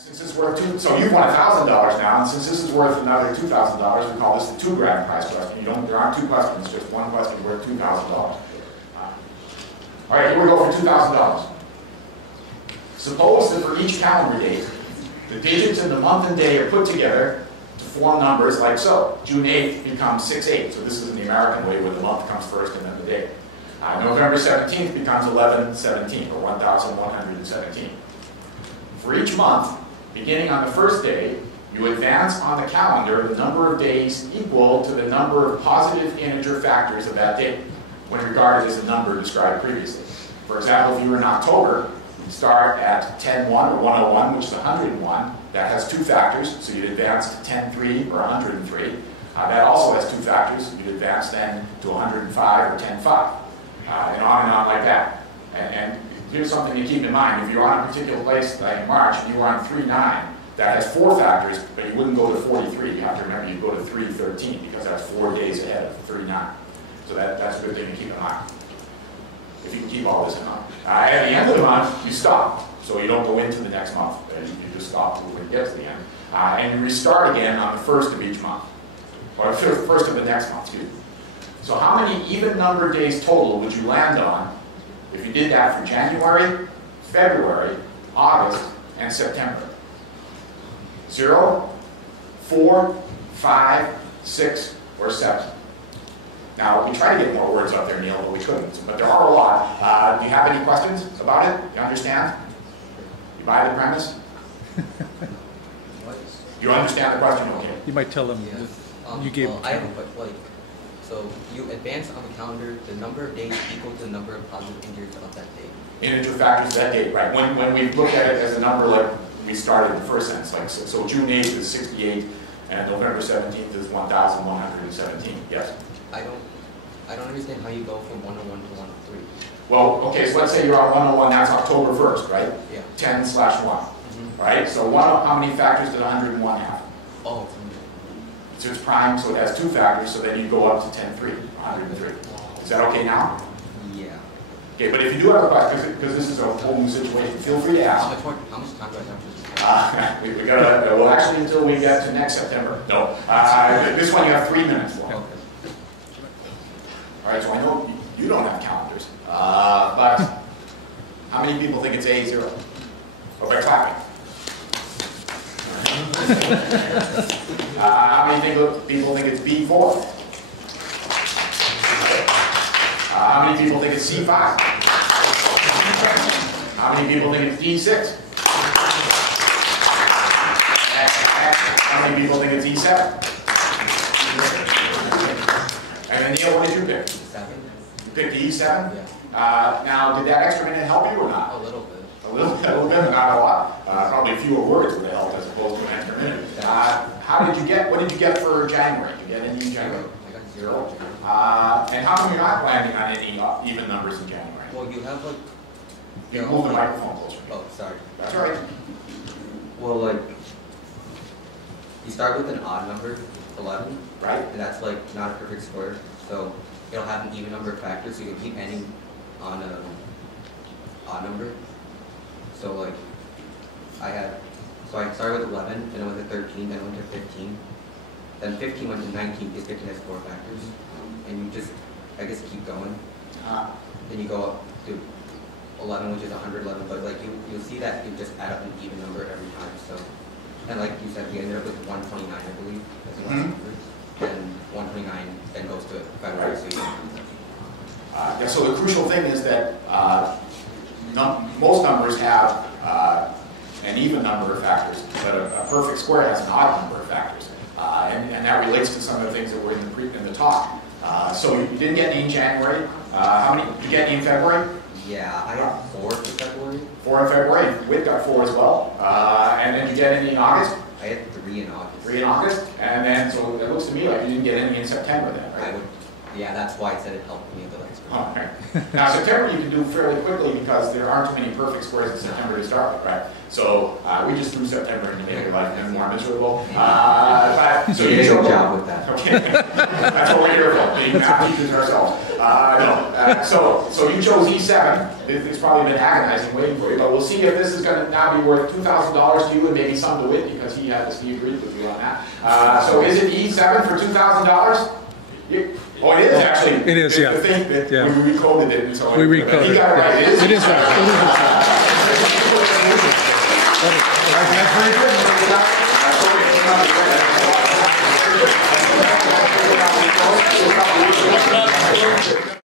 Since it's worth so you've won $1,000 now, and since this is worth another $2,000, we call this the 2 grand prize question. There aren't 2 questions, just one question worth $2,000. All right, here we go for $2,000. Suppose that for each calendar date, the digits in the month and day are put together to form numbers like so. June 8th becomes 6/8, so this is in the American way where the month comes first and then the day. November 17th becomes 11/17, or 1,117. For each month, beginning on the first day, you advance on the calendar the number of days equal to the number of positive integer factors of that date, when regarded as the number described previously. For example, if you were in October, you start at 10/1 or 101, which is 101. That has 2 factors, so you'd advance to 10/3 or 103. That also has 2 factors. You'd advance then to 105 or 10/5, and on like that. And here's something to keep in mind. If you're on a particular place like in March and you were on 3/9, that has 4 factors, but you wouldn't go to 43. You have to remember you go to 3/13 because that's 4 days ahead of 3/9. So that's a good thing to keep in mind, if you can keep all this in mind. At the end of the month, you stop. So you don't go into the next month. You just stop when you get to the end. And you restart again on the first of each month. Or first of the next month, excuse me. So how many even number days total would you land on if you did that for January, February, August, and September? 0, 4, 5, 6, or 7. Now, we try to get more words up there, Neil, but we couldn't. But there are a lot. Do you have any questions about it? You understand? You buy the premise? You understand the question, okay? You might tell them you gave. I have a question. So you advance on the calendar the number of days equal to the number of positive integers of that date. Integer factors of that date, right? When we look at it as a number like we started in the first sentence, like so June 8th is 68, and November 17th is 1,117. Yes. I don't understand how you go from 101 to 103. Well, okay, so let's say you're on 101, that's October 1st, right? Yeah. 10/1, right? So how many factors did 101 have? Oh. So it's prime, so it has 2 factors, so then you go up to 10/3, 103. Is that okay now? Yeah. Okay, but if you do have a question, because this is a whole new situation, feel free to ask. How much time do I have to we gotta, well, actually until we get to next September. No. This one you have 3 minutes for. Okay. All right, so I know you don't have calendars, but how many people think it's A0? Oh, by clapping. How many people think it's B4? How many people think it's C5? How many people think it's D6? How many people think it's E7? And then Neil, what did you pick? E7. You picked the E7? Yeah. Now, did that extra minute help you or not? A little bit. A little bit, not a lot. Probably fewer words would have helped as opposed to an extra minute. How did you get? What did you get for January? Did you get any in January? I got 0. And how come you're not landing on any even numbers in January? Well, you have like. You move the microphone closer. Oh, sorry. That's all right. Well, like, you start with an odd number, 11. Right. And that's like not a perfect square, so it'll have an even number of factors, so you can keep ending on an odd number. So like, I started with 11, then I went to 13, then I went to 15. Then 15 went to 19 because 15 has 4 factors. And you just, I guess, keep going. Then you go up to 11, which is 111, but like you'll see that you just add up an even number every time. So, and like you said, we ended up with 129, I believe, as the last number. And 129 then goes to February. Yeah, so the crucial thing is that most numbers have an even number of factors, but a perfect square has an odd number of factors. And that relates to some of the things that were in the talk. So you didn't get any in January. How many did you get any in February? Yeah, I had 4 in February. 4 in February. Witt got 4 as well. And then you get any in August? I had 3 in August. 3 in August? And then, so it looks to me like you didn't get any in September then, right? Yeah, that's why I said it helped me a little extra. Oh, okay. Now, September you can do fairly quickly because there aren't too many perfect squares in September to start with, right? So we just threw September into make your life even more miserable. But So You you did a chose. good job with that. Okay, that's what we're here for, being math teachers ourselves. So you chose E7. It's probably been agonizing waiting for you, but we'll see if this is going to now be worth $2,000 to you and maybe some to Whit because he agreed with you on that. So is it E7 for $2,000? Oh, it is actually. It is, yeah. The thing that Yeah. we recoded it, and so We recoded he got it right. it. It is right. That's very good. That's very good.